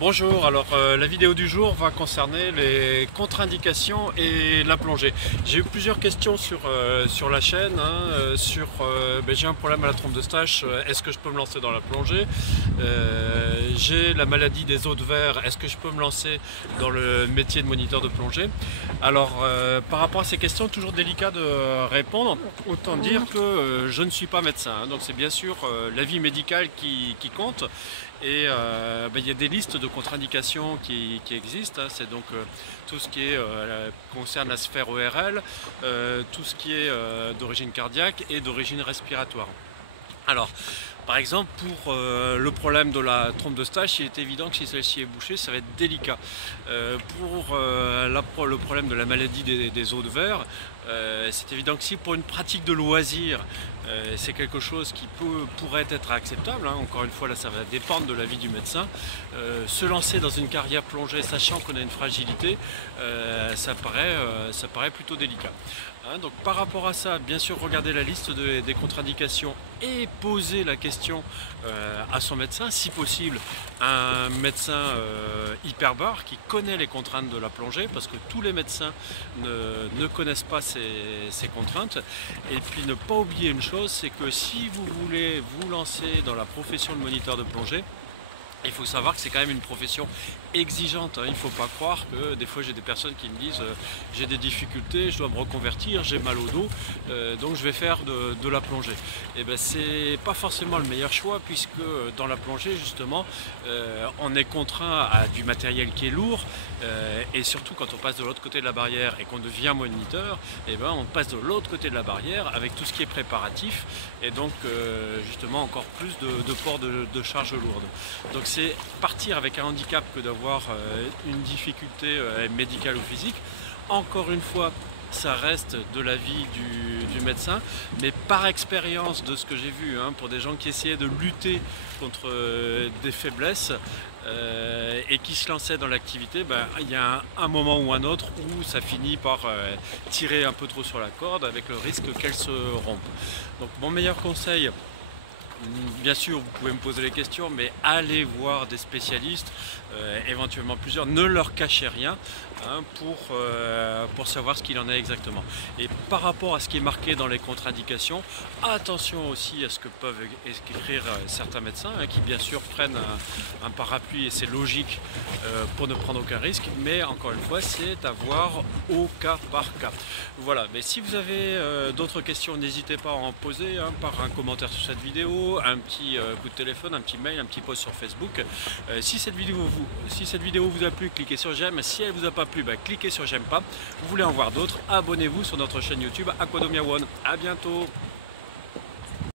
Bonjour, alors la vidéo du jour va concerner les contre-indications et la plongée. J'ai eu plusieurs questions sur la chaîne, j'ai un problème à la trompe de Stache, est-ce que je peux me lancer dans la plongée? J'ai la maladie des os de verre, est-ce que je peux me lancer dans le métier de moniteur de plongée? Alors par rapport à ces questions, toujours délicat de répondre, autant dire que je ne suis pas médecin, hein. Donc c'est bien sûr l'avis médical qui compte. Et il y a des listes de contre-indications qui existent, hein. C'est donc tout ce qui concerne la sphère ORL, tout ce qui est d'origine cardiaque et d'origine respiratoire. Alors, par exemple, pour le problème de la trompe de Stache, il est évident que si celle-ci est bouchée, ça va être délicat. Pour le problème de la maladie des os de verre, c'est évident que si pour une pratique de loisir, c'est quelque chose qui pourrait être acceptable, hein. Encore une fois, là, ça va dépendre de l'avis du médecin. Se lancer dans une carrière plongée, sachant qu'on a une fragilité, ça paraît plutôt délicat. Hein, donc par rapport à ça, bien sûr, regarder la liste des contre-indications et poser la question à son médecin, si possible un médecin hyperbare qui connaît les contraintes de la plongée, parce que tous les médecins ne connaissent pas ces contraintes. Et puis ne pas oublier une chose, c'est que si vous voulez vous lancer dans la profession de moniteur de plongée, il faut savoir que c'est quand même une profession exigeante, hein. Il ne faut pas croire que des fois j'ai des personnes qui me disent j'ai des difficultés, je dois me reconvertir, j'ai mal au dos, donc je vais faire de la plongée. Et bien c'est pas forcément le meilleur choix, puisque dans la plongée justement on est contraint à du matériel qui est lourd, et surtout quand on passe de l'autre côté de la barrière et qu'on devient moniteur, et ben on passe de l'autre côté de la barrière avec tout ce qui est préparatif, et donc justement encore plus de port de charges lourdes. Donc c'est partir avec un handicap que d'avoir une difficulté médicale ou physique. Encore une fois, ça reste de l'avis du médecin, mais par expérience de ce que j'ai vu, hein, pour des gens qui essayaient de lutter contre des faiblesses et qui se lançaient dans l'activité, il y a un moment ou un autre où ça finit par tirer un peu trop sur la corde, avec le risque qu'elle se rompe. Donc mon meilleur conseil, bien sûr, vous pouvez me poser les questions, mais allez voir des spécialistes, éventuellement plusieurs, ne leur cachez rien, hein, pour savoir ce qu'il en est exactement. Et par rapport à ce qui est marqué dans les contre-indications, attention aussi à ce que peuvent écrire certains médecins, hein, qui bien sûr prennent un parapluie, et c'est logique, pour ne prendre aucun risque, mais encore une fois, c'est à voir au cas par cas. Voilà, mais si vous avez d'autres questions, n'hésitez pas à en poser, hein, par un commentaire sur cette vidéo, un petit coup de téléphone, un petit mail, un petit post sur Facebook. Si cette vidéo vous a plu, cliquez sur j'aime. Si elle vous a pas plu, cliquez sur j'aime pas. Vous voulez en voir d'autres, abonnez-vous sur notre chaîne YouTube Aquadomia One. À bientôt.